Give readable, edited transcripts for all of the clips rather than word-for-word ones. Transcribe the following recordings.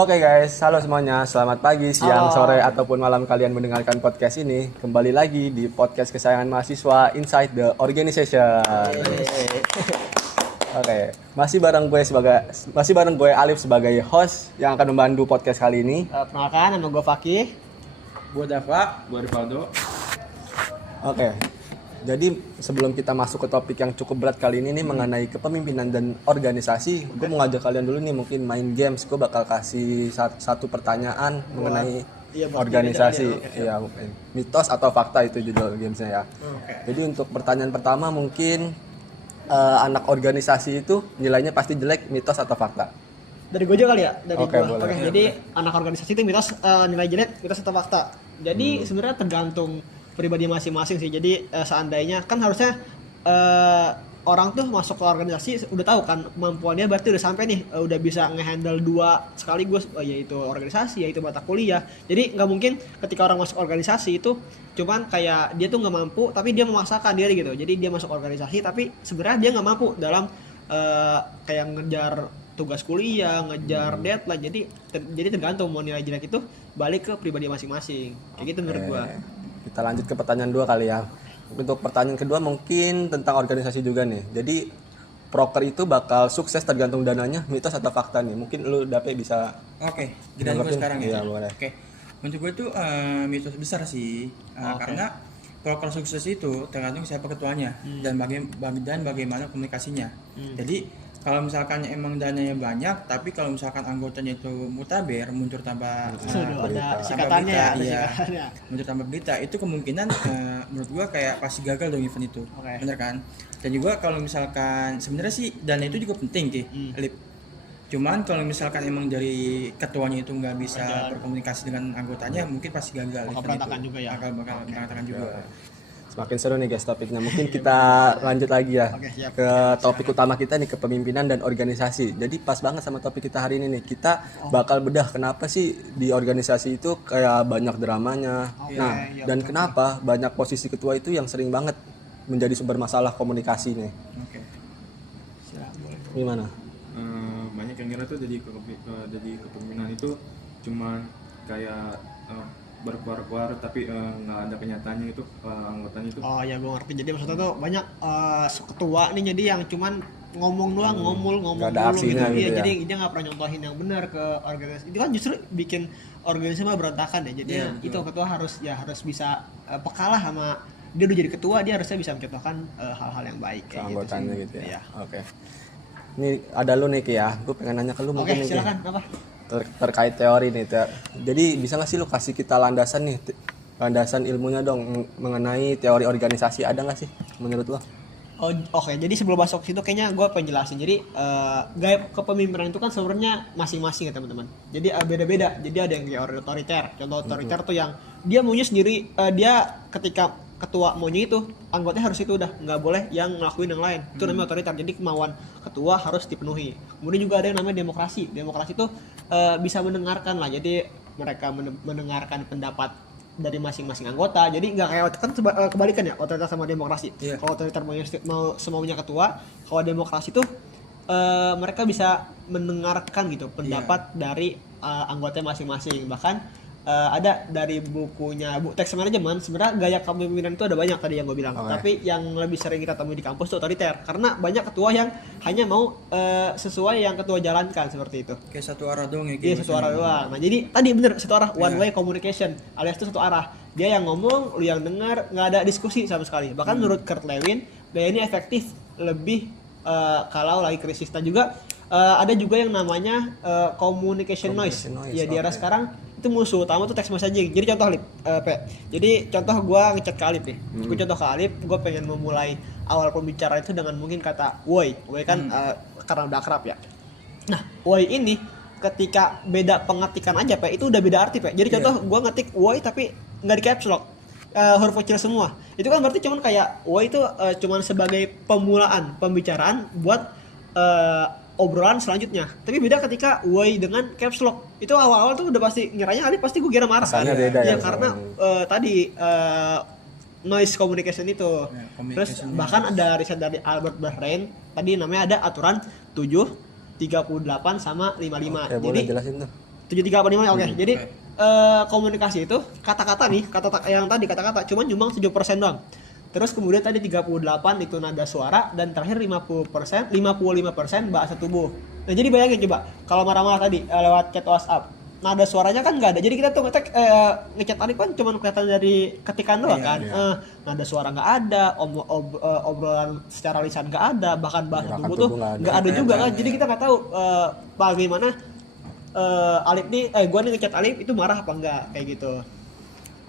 Oke guys, halo semuanya. Selamat pagi, siang, Halo. sore, ataupun malam kalian mendengarkan podcast ini. Kembali lagi di podcast kesayangan mahasiswa Inside the Organization. Oke, masih bareng gue Alif sebagai host yang akan membantu podcast kali ini. Perkenalkan, nama gue Fakih. Buat Dava, buat Rivaldo. Oke. Jadi sebelum kita masuk ke topik yang cukup berat kali ini nih mengenai kepemimpinan dan organisasi, gue mau ngajak kalian dulu nih mungkin main games. Gue bakal kasih satu pertanyaan mengenai organisasi. Iya, mungkin mitos atau fakta itu judul gamesnya ya. Jadi untuk pertanyaan pertama mungkin anak organisasi itu nilainya pasti jelek, mitos atau fakta? Dari gue aja kali ya. Dari Oke, gua. boleh. Oke, jadi anak organisasi itu mitos nilai jelek, mitos atau fakta. Jadi sebenarnya tergantung pribadi masing-masing sih. Jadi seandainya kan harusnya orang tuh masuk ke organisasi udah tahu kan kemampuannya, berarti udah sampai nih, udah bisa ngehandle dua sekaligus, yaitu organisasi, yaitu mata kuliah. Jadi nggak mungkin ketika orang masuk organisasi itu cuman kayak dia tuh nggak mampu tapi dia memaksakan diri gitu. Jadi dia masuk organisasi tapi sebenarnya dia nggak mampu dalam kayak ngejar tugas kuliah, ngejar deadline. Jadi tergantung mau nilai jelek itu balik ke pribadi masing-masing. Kayak gitu menurut gua. Kita lanjut ke pertanyaan 2 kali ya. Untuk pertanyaan kedua mungkin tentang organisasi juga nih. Jadi proker itu bakal sukses tergantung dananya, mitos atau fakta nih? Mungkin lu Dape bisa. Oke, kita gue sekarang Iya, ya. boleh. Oke, menurut gue itu mitos besar sih, karena proker sukses itu tergantung siapa ketuanya dan bagaimana komunikasinya. Jadi kalau misalkan emang dananya banyak, tapi kalau misalkan anggotanya itu mutaber, mundur tanpa Ada sikatannya ya, ada iya, sikatannya. mundur tanpa berita, itu kemungkinan menurut gua kayak pasti gagal dong event itu. Oke. Bener kan? Dan juga kalau misalkan sebenarnya sih dana itu juga penting Ki, Lip. Cuman kalau misalkan emang dari ketuanya itu nggak bisa berkomunikasi dengan anggotanya, mungkin pasti gagal. Bakal event berantakan itu. juga ya. Bakal berantakan juga. Semakin seru nih guys topiknya. Mungkin kita lanjut lagi ya Oke, siap. ke topik utama kita nih, kepemimpinan dan organisasi. Jadi pas banget sama topik kita hari ini nih. Kita bakal bedah kenapa sih di organisasi itu kayak banyak dramanya. Dan kenapa banyak posisi ketua itu yang sering banget menjadi sumber masalah komunikasi nih. Oke. Gimana? Banyak yang ngira tuh jadi kepemimpinan itu cuman kayak berkuar-kuar tapi nggak ada kenyataannya itu anggotanya itu. Oh ya, gue ngerti. Jadi maksudnya tuh banyak ketua nih jadi yang cuman ngomong doang, ngomong Nggak ada dulu gitu. aksinya gitu Iya, ya. jadi dia nggak pernah nyontohin yang benar ke organisasi. Itu kan justru bikin organisasi malah berantakan ya. Jadi itu ketua harus bisa pekalah sama dia udah jadi ketua, dia harusnya bisa mencontohkan hal-hal yang baik Ke kayak anggotanya gitu gitu sih. ya. Iya. Oke. Ini ada lu nih Ki ya. Gue pengen nanya ke lu Oke, mungkin nih Ki. silakan. Apa? Terkait teori nih. Jadi bisa nggak sih lu kasih kita landasan nih, landasan ilmunya dong mengenai teori organisasi, ada nggak sih menurut lo? Oh, oke. Jadi sebelum masuk ke situ kayaknya gue pengen jelasin. Jadi gaya kepemimpinan itu kan sebenarnya masing-masing ya teman-teman. Jadi beda-beda. Jadi ada yang kayak otoriter. Contoh otoriter tuh yang dia maunya sendiri. Dia ketika ketua maunya itu, anggotanya harus itu udah, nggak boleh yang ngelakuin yang lain. Itu namanya otoriter. Jadi kemauan ketua harus dipenuhi. Kemudian juga ada yang namanya demokrasi. Demokrasi itu bisa mendengarkan lah. Jadi mereka mendengarkan pendapat dari masing-masing anggota. Jadi nggak kayak kan kebalikan ya, otoriter sama demokrasi. Iya. Kalau otoriter mau semaunya ketua, kalau demokrasi tuh mereka bisa mendengarkan gitu pendapat dari anggota masing-masing. Bahkan ada dari bukunya teks manajemen, sebenarnya gaya kepemimpinan itu ada banyak tadi yang gue bilang. Tapi yang lebih sering kita temui di kampus itu otoriter, karena banyak ketua yang hanya mau sesuai yang ketua jalankan seperti itu. Kayak satu arah dong ya. Iya, satu arah doang. Nah, jadi tadi bener satu arah, one way communication, alias itu satu arah. Dia yang ngomong, lu yang dengar, nggak ada diskusi sama sekali. Bahkan menurut Kurt Lewin, gaya ini efektif lebih kalau lagi krisis. Dan juga ada juga yang namanya communication noise. Ya di era sekarang itu musuh utama tuh text messaging. Jadi contoh Alip, jadi contoh gue ngechat ke Alip nih. Gue contoh ke Alip, gue pengen memulai awal pembicaraan itu dengan mungkin kata woi kan karena udah akrab ya. Nah, woi ini ketika beda pengetikan aja Pak, itu udah beda arti Pak. Jadi contoh gue ngetik woi tapi nggak di caps lock, huruf kecil semua. Itu kan berarti cuman kayak woi itu cuman sebagai pemulaan pembicaraan buat obrolan selanjutnya. Tapi beda ketika woi dengan caps lock. Itu awal-awal tuh udah pasti ngiranya Alif pasti gue kira marah. Rasanya beda ya, karena tadi noise communication itu. Terus bahkan ada riset dari Albert Bahrain, tadi namanya ada aturan 7, 38 sama 55. Oke, boleh jelasin tuh. 7385 oke. Jadi komunikasi itu kata-kata nih, yang tadi kata-kata cuman nyumbang 7% doang. Terus kemudian tadi 38 itu nada suara dan terakhir 55% bahasa tubuh. Nah, jadi bayangin coba kalau marah-marah tadi lewat chat WhatsApp, nada suaranya kan nggak ada. Jadi kita tuh ngechat Alif kan cuma kelihatan dari ketikan doang kan. Nada suara nggak ada, obrolan secara lisan nggak ada, bahkan bahasa Gerakan tubuh tuh tubuh nggak ada juga kan. Jadi kita nggak tahu bagaimana Alif nih, gua nih ngechat Alif itu marah apa enggak kayak gitu.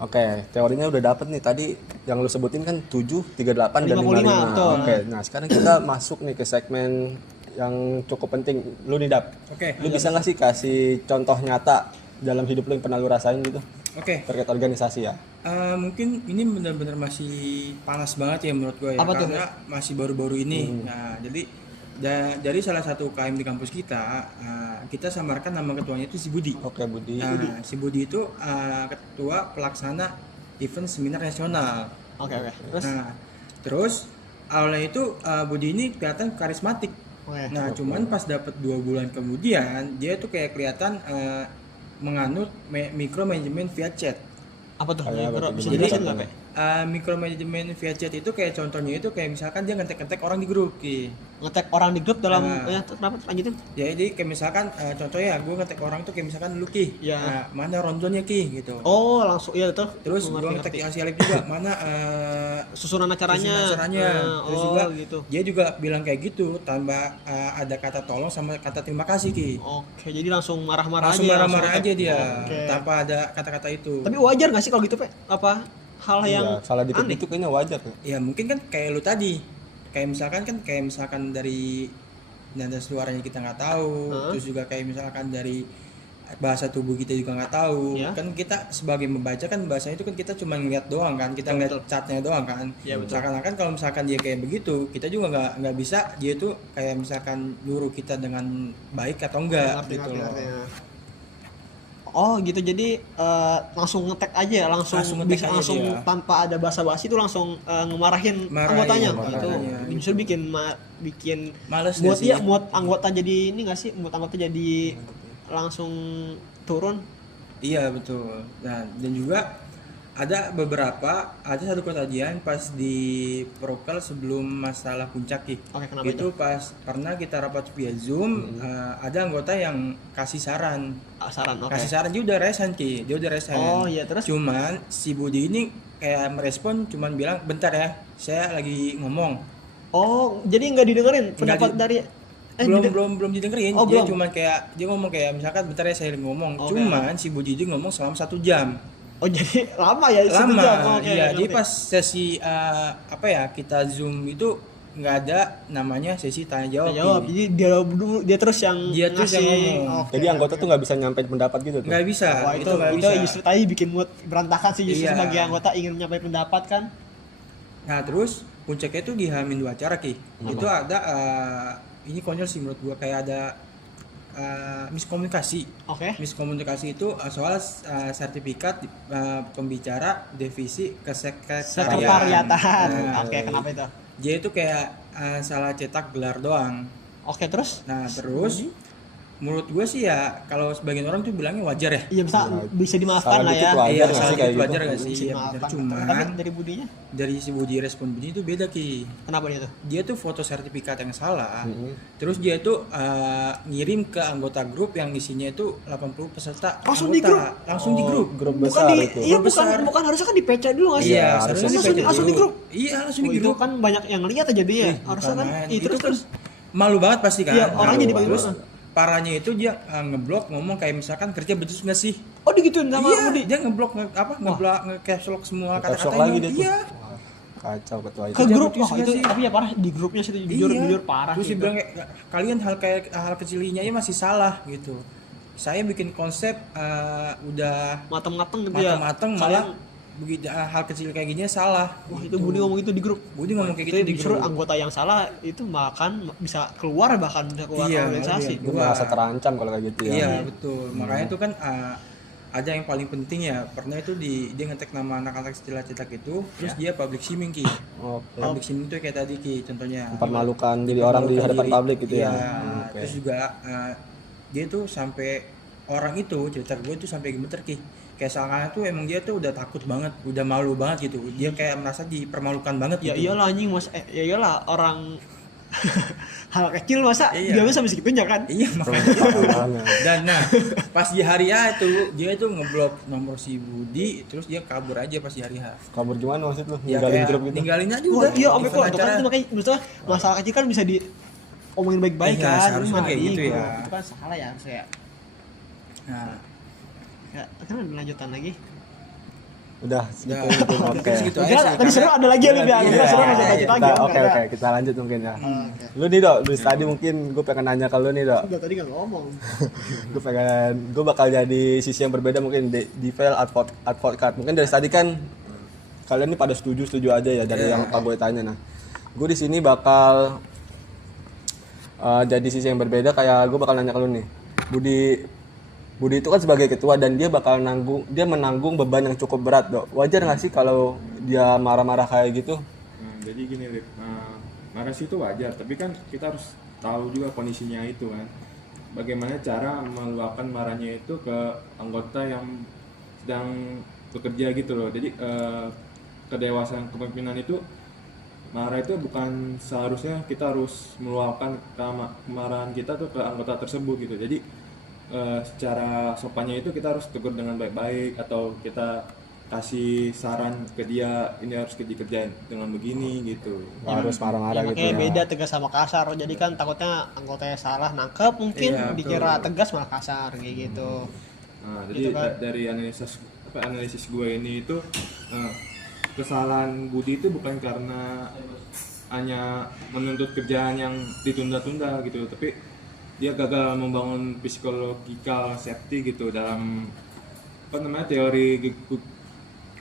Oke, teorinya udah dapet nih tadi yang lu sebutin kan 7, 38 dan 55, 55. betul. Oke, nah sekarang kita masuk nih ke segmen yang cukup penting. Lu nih Dap. Oke. Lu bisa nggak sih kasih contoh nyata dalam hidup lu yang pernah lu rasain gitu? Oke. Terkait organisasi ya. Mungkin ini benar-benar masih panas banget ya menurut gue ya, Apa tuh? karena masih baru-baru ini. Nah, jadi dari salah satu UKM di kampus kita samarkan nama ketuanya itu si Budi. Oke, Budi. Nah, si Budi itu ketua pelaksana event seminar nasional. Oke. Terus Terus awalnya itu Budi ini kelihatan karismatik. oke. Nah, cuman pas dapat 2 bulan kemudian dia tuh kayak kelihatan menganut micromanagement via chat. Apa tuh? Kayak Mikro, apa tuh? bisa Gimana jelasin contohnya? nggak, Pe? Micromanagement via chat itu kayak contohnya itu kayak misalkan dia ngetek-ngetek orang di grup Ki. Nge-tag orang di grup dalam Nah. kenapa lanjutin? Jadi kayak misalkan contohnya gue ngetek orang tuh kayak misalkan lu Ki. Iya. Nah, mana rondonya Ki gitu. Oh, langsung iya betul. Terus gue ngetek si Alif juga mana Susunan acaranya. susunan acaranya. Terus oh, juga gitu. dia juga bilang kayak gitu tanpa ada kata tolong sama kata terima kasih Ki. Oke, jadi langsung marah-marah Langsung aja. marah-marah aja dia Oke. tanpa ada kata-kata itu. Tapi wajar nggak sih kalau gitu, Pe? Apa hal yang Iya, salah dikit aneh? itu kayaknya wajar tuh. Ya mungkin kan kayak lu tadi, kayak misalkan dari nada suaranya kita nggak tahu, terus juga kayak misalkan dari bahasa tubuh kita juga nggak tahu. Ya. Kan kita sebagai membaca kan bahasa itu kan kita cuma ngeliat doang kan, kita ngeliat catnya doang kan. Ya, betul. Seakan-akan kalau misalkan dia kayak begitu, kita juga nggak bisa dia tuh kayak misalkan nyuruh kita dengan baik atau enggak Ngerti, gitu ngerti, loh. ngerti. Oh gitu, jadi langsung ngetek aja, langsung nge-tag aja langsung dia. tanpa ada basa-basi itu langsung ngemarahin Marahin anggotanya. anggotanya. Itu justru bikin Males buat nggak sih? buat anggota jadi ini nggak sih, buat anggota jadi langsung turun. Iya betul. Nah dan juga ada satu kejadian pas di Prokel sebelum masalah puncak Ki. Oke, kenapa Itu pas pernah kita rapat via Zoom, ada anggota yang kasih saran. Saran, oke. Kasih saran dia udah resign Ki, dia udah resign. Oh iya, terus? Cuman si Budi ini kayak merespon cuman bilang bentar ya, saya lagi ngomong. Oh, jadi nggak didengerin pendapat di- dari belum didengerin. Oh, Dia belum. cuman kayak dia ngomong kayak misalkan bentar ya saya lagi ngomong. Oke. Cuman si Budi ini ngomong selama 1 jam. Oh jadi lama ya, 1 Lama jam. Oke, iya, jadi ngerti. pas sesi kita zoom itu nggak ada namanya sesi tanya jawab, Jawab, jadi dia terus yang Dia terus yang ngomong. Oke, Jadi anggota tuh nggak bisa nyampein pendapat gitu tuh. nggak bisa. Wah, itu nggak itu bisa. justru tadi bikin mood berantakan sih, justru Iya. sebagai anggota ingin menyampaikan pendapat kan. Nah terus puncaknya itu di H-2 acara Ki. Itu ada ini konyol sih menurut gua, kayak ada miskomunikasi. Oke. Miskomunikasi itu soal sertifikat pembicara divisi Sekretariatan. Nah, Oke, kenapa itu? dia itu kayak salah cetak gelar doang. Oke, terus? Nah terus menurut gue sih ya kalau sebagian orang tuh bilangnya wajar ya. Iya, bisa dimaafkan Salah lah dikit ya. wajar Iya, nggak salah sih dikit kayak wajar gitu? nggak sih? Bisa Iya, benar. dimaafkan. Cuman Tapi dari budinya, dari si Budi respon Budi itu beda Ki. kenapa dia tuh? Dia tuh foto sertifikat yang salah. Terus dia tuh ngirim ke anggota grup yang isinya itu 80 peserta. Langsung anggota. di grup? Langsung di grup. Grup Bukan besar di, itu. iya Grup besar. bukan harusnya kan di PC dulu nggak sih? Iya, harusnya harusnya langsung di grup. Iya, langsung Oh, di itu grup. kan banyak yang lihat aja dia. Harusnya kan Bukan, itu terus malu banget pasti kan. Iya, orangnya Malu. dibagi Terus dulu. parahnya itu dia ngeblok ngomong kayak misalkan kerja becus nggak sih? oh digituin sama Iya, Budi. dia ngeblok nge-caps lock semua Caps kata-kata lock lagi itu. dia tuh. Iya. Wah, kacau ketua itu. Ke Kerja grup, becus wah nggak itu sih? tapi ya parah di grupnya sih jujur parah Terus dia gitu. bilang kayak kalian hal kecilnya aja masih salah gitu. Saya bikin konsep udah Mateng-mateng gitu ya. matang-matang malah begitu hal kecil kayak gini salah. Wah, gitu. itu Budi ngomong itu di grup. Budi ngomong kayak gitu Itu di justru grup. anggota yang salah itu bahkan bisa keluar Iya, organisasi. iya. Gue merasa terancam kalau kayak gitu ya. Iya betul. Makanya itu kan ada yang paling penting ya. Pernah itu dia ngetek nama anak-anak setelah cetak itu, terus dia public shaming Ki. Oke. Public shaming itu kayak tadi Ki contohnya. Mempermalukan diri orang di hadapan diri. publik gitu ya. Iya. Oke. Terus juga dia tuh sampai orang itu cerita gue itu sampai gemeter Ki. Kayak soalnya tuh emang dia tuh udah takut banget, udah malu banget gitu. Dia kayak merasa dipermalukan banget Ya gitu. iyalah anjing mas, ya iyalah orang hal kecil masa Iya. dia sampai segitunya kan. Iya makanya itu. Dan nah pas di hari H itu dia itu ngeblok nomor si Budi, terus dia kabur aja pas di hari H. Kabur gimana maksud lu? Ya Ninggalin kayak grup gitu. ninggalin aja Oh udah. iya oke Event kok, itu kan acara. itu makanya maksudnya masalah kecil kan bisa diomongin baik-baik Iya, kan. seharusnya Mah, kayak iya, gitu ya. Itu kan salah ya harusnya. Nah, Ya, kan ada lanjutan lagi. Udah, udah segitu. Oke. mungkin segitu aja Enggak, sih. tadi karena- seru ada lagi ya Lip ya. Iya, Kita seru iya, masih iya. lanjut lagi. Oke, kita lanjut mungkin ya. Lu nih Dok, lu tadi mungkin gue pengen nanya ke lu nih Dok. Udah tadi nggak ngomong. Gue bakal jadi sisi yang berbeda mungkin di file advokat. Mungkin dari tadi kan kalian nih pada setuju aja ya dari yang Pak gue tanya. Nah, gue di sini bakal jadi sisi yang berbeda, kayak gue bakal nanya ke lu nih. Budi itu kan sebagai ketua dan dia menanggung beban yang cukup berat, Dok. Wajar nggak sih kalau dia marah-marah kayak gitu? Jadi gini Lip, marah sih itu wajar, tapi kan kita harus tahu juga kondisinya itu kan. Bagaimana cara meluapkan marahnya itu ke anggota yang sedang bekerja gitu loh. Jadi kedewasaan kepemimpinan itu, marah itu bukan seharusnya kita harus meluapkan kemarahan kita tuh ke anggota tersebut gitu. Jadi secara sopannya itu kita harus tegur dengan baik-baik, atau kita kasih saran ke dia, ini harus dikerjain dengan begini gitu. Harus marah-marah gitu Makanya ya. beda tegas sama kasar. Jadi kan takutnya anggotanya salah nangkep mungkin Iya, dikira tegas malah kasar kayak gitu. Nah, Gitu jadi kan. dari analisis gue ini itu kesalahan Budi itu bukan karena hanya menuntut kerjaan yang ditunda-tunda gitu, tapi dia gagal membangun psikologikal safety gitu dalam teori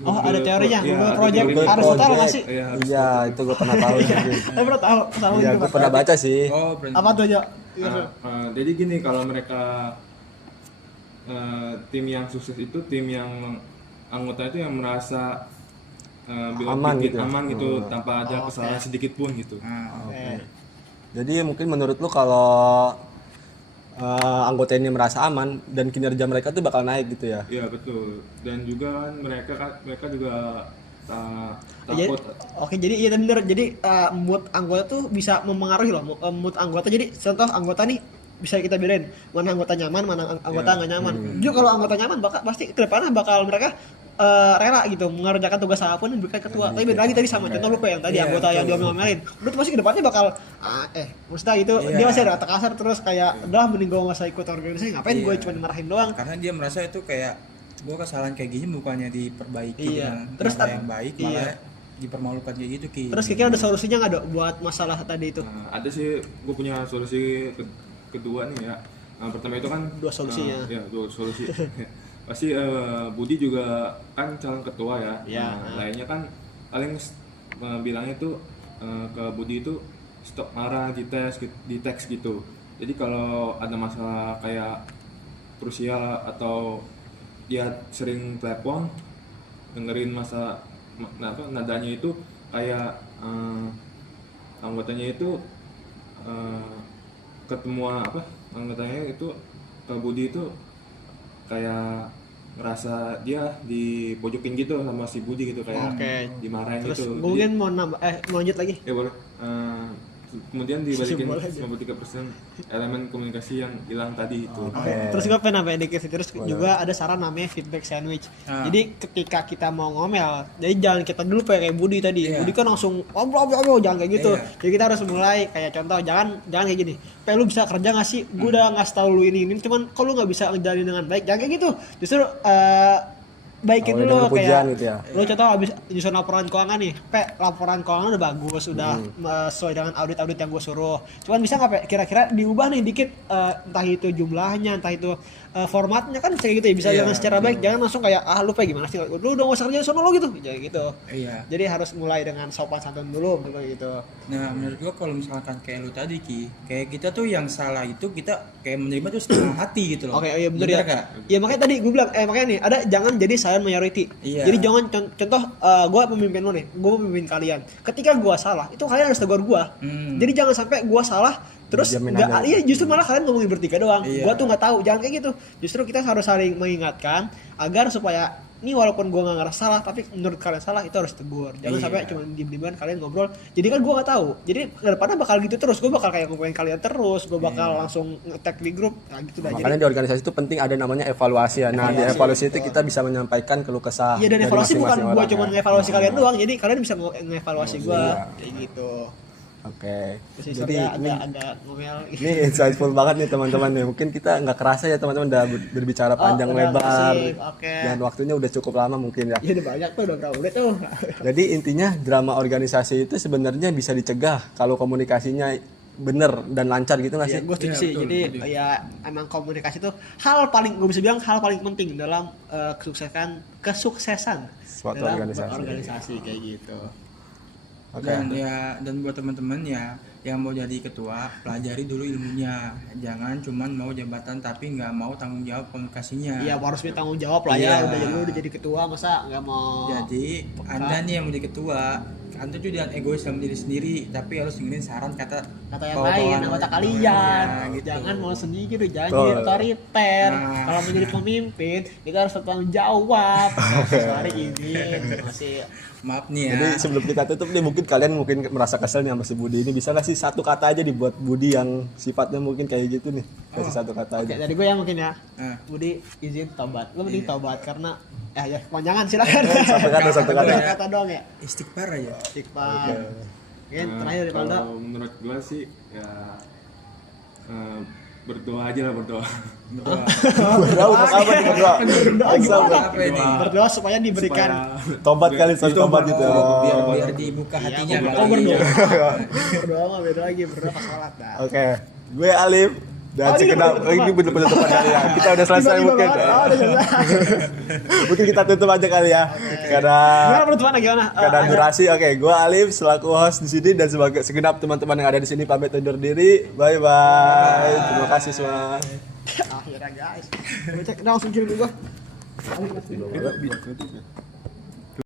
Oh, ada teorinya, Iya, Google ada Project. teorinya. Harus tahu nggak sih? Iya, harus Iya, itu gue pernah tahu sih. Lo pernah tahu? Tahu Iya, juga. gue pernah baca sih. Oh, berarti. Apa tuh aja? Jadi gini, kalau mereka tim yang sukses itu tim yang anggota itu yang merasa Aman bikin gitu ya? aman gitu, tanpa ada kesalahan sedikit pun gitu. Nah, Jadi mungkin menurut lu kalau anggota ini merasa aman dan kinerja mereka tuh bakal naik gitu ya? Iya betul. Dan juga kan mereka juga Jadi, takut. oke, jadi iya bener. Jadi mood anggota tuh bisa mempengaruhi loh mood anggota. Jadi contoh anggota nih bisa kita bedain mana anggota nyaman, mana anggota nggak nyaman. Juga kalau anggota nyaman pasti kedepannya bakal mereka rela gitu mengerjakan tugas apapun yang diberikan ketua. Tapi beda lagi tadi sama contoh lupa yang tadi Iya, anggota yang betul. diomel-omelin. Lu tuh pasti kedepannya bakal maksudnya gitu Iya. dia masih ada kata kasar terus kayak udah mending gue nggak usah ikut organisasi, ngapain gue Iya. cuma dimarahin doang. karena dia merasa itu kayak gue kesalahan kayak gini bukannya diperbaiki Iya. dengan Terus cara yang baik, iya. malah dipermalukan kayak gitu Ki. Terus kira-kira ada solusinya nggak Dok buat masalah tadi itu? Ada sih, gue punya solusi kedua nih ya. Pertama itu kan Dua solusi ya. Ya, dua solusi. Pasti Budi juga kan calon ketua ya. Iya. Lainnya kan paling bilangnya tuh ke Budi itu stop marah di teks gitu. Jadi kalau ada masalah kayak krusial atau dia sering telepon dengerin nadanya itu kayak anggotanya itu ketemu anggotanya itu ke Budi itu kayak ngerasa dia dipojokin gitu sama si Budi gitu, kayak Oke. dimarahin Terus gitu. mungkin mau nambah mau lanjut lagi. Ya boleh. Kemudian dibalikin Boleh aja. 93% elemen komunikasi yang hilang tadi itu. Terus gue pengen nambahin dikit sih. Terus juga ada saran namanya feedback sandwich. Jadi ketika kita mau ngomel, jadi jangan kita dulu kayak Budi tadi. Iya. Budi kan langsung ngobrol jangan kayak gitu. Iya. Jadi kita harus mulai kayak contoh jangan kayak gini. Lu bisa kerja nggak sih? Gue udah ngasih tau lu ini cuman kok lu nggak bisa ngejalanin dengan baik. Jangan kayak gitu. Justru baikin Awalnya dulu dengan pujian kayak gitu ya. lu contoh abis nyusun laporan keuangan nih, laporan keuangan udah bagus, udah sesuai dengan audit yang gue suruh. Cuman bisa nggak kira-kira diubah nih dikit, entah itu jumlahnya, entah itu formatnya, kan kayak gitu ya, bisa Iya, dengan secara baik, jangan langsung kayak lu gimana sih, lu udah nggak usah kerja sono lo gitu, jadi gitu. Iya. Jadi harus mulai dengan sopan santun dulu gitu. Nah menurut gua kalau misalkan kayak lu tadi Ki, kayak kita tuh yang salah itu kita kayak menerima tuh setengah hati gitu loh. Oke, iya bener ya. Kak? Ya makanya tadi gue bilang, makanya nih ada jangan jadi silent majority. Iya. Jadi jangan contoh gue pemimpin lu nih, gue pemimpin kalian. Ketika gue salah, itu kalian harus tegur gue. Jadi jangan sampai gue salah terus Dijamin nggak, anda. iya justru malah kalian ngomongin bertiga doang. Iya. Gue tuh nggak tahu, jangan kayak gitu. Justru kita harus saling mengingatkan agar supaya ini walaupun gue nggak ngerasa salah, tapi menurut kalian salah itu harus tegur. Jangan Iya. sampai cuma diem-dieman kalian ngobrol. Jadi kan gue nggak tahu. Jadi kedepannya bakal gitu terus. Gue bakal kayak ngomongin kalian terus. Gue bakal langsung nge-tag di grup. Nah gitu dah. Makanya di organisasi itu penting ada namanya evaluasi ya. Nah, di evaluasi itu kita bisa menyampaikan keluh kesah. Iya, dan dari evaluasi bukan masing-masing gue orang, cuma ya. ngevaluasi kalian doang. Jadi kalian bisa ngevaluasi gue Iya. kayak gitu. Oke. Terus Jadi ini agak ngomel. ini insightful banget nih teman-teman nih. Mungkin kita nggak kerasa ya teman-teman udah berbicara panjang udah lebar. asik, oke. Dan waktunya udah cukup lama mungkin ya. Ya udah banyak tuh, udah berapa menit tuh. Jadi intinya drama organisasi itu sebenarnya bisa dicegah kalau komunikasinya bener dan lancar gitu nggak Ya, sih? gue setuju Iya, sih. betul, Jadi setuju. ya emang komunikasi itu hal paling, gue bisa bilang hal paling penting dalam kesuksesan Suatu dalam organisasi. berorganisasi kayak gitu. Oke. Dan buat teman-teman ya yang mau jadi ketua, pelajari dulu ilmunya. Jangan cuman mau jabatan tapi nggak mau tanggung jawab komunikasinya. Iya, harus punya tanggung jawab lah Iya. ya. Udah jadi ketua, masa nggak mau? Jadi Anda nih yang mau jadi ketua, Anda tuh jangan egois dalam diri sendiri, tapi harus dengerin saran kata yang bawahan lain, anggota orang. kalian. Ya, gitu. Jangan mau sendiri, jangan Betul. jadi otoriter. Nah. Kalau menjadi pemimpin, kita harus bertanggung jawab. Suara izin, masih. Maaf nih ya. Jadi sebelum kita tutup nih mungkin kalian mungkin merasa kesel nih sama si Budi ini, bisa nggak sih satu kata aja dibuat Budi yang sifatnya mungkin kayak gitu nih, kasih satu kata Oke, aja. dari gue ya mungkin ya. Nah. Budi izin tobat. Lo mending tobat karena ya kepanjangan silakan. Satu kata. Satu kata doang ya. Istighfar aja. Istighfar. Mungkin terakhir dari Paldo. Kalau menurut gue sih ya berdoa aja lah, berdoa. Berdoa untuk apa nih berdoa? Berdoa gimana? Apa ini? Berdoa supaya diberikan. Tobat kali, satu tobat gitu. Biar dibuka hatinya Iya, kali. berdoa. Berdoa mah beda lagi, berdoa pas sholat dah. Oke, gue Alif dan Oh, ini sekedar penutupan. ini penutupan kali ya. Kita udah selesai Tiba-tiba mungkin. banget. Oh, udah selesai. Mungkin kita tutup aja kali ya. Karena Gimana penutupannya gimana? karena durasi. Oke, gue Alif selaku host di sini dan sebagai segenap teman-teman yang ada di sini pamit undur diri. Bye bye. Terima kasih semua. Akhirnya guys. Gue cek langsung kirim gue. Belum ada.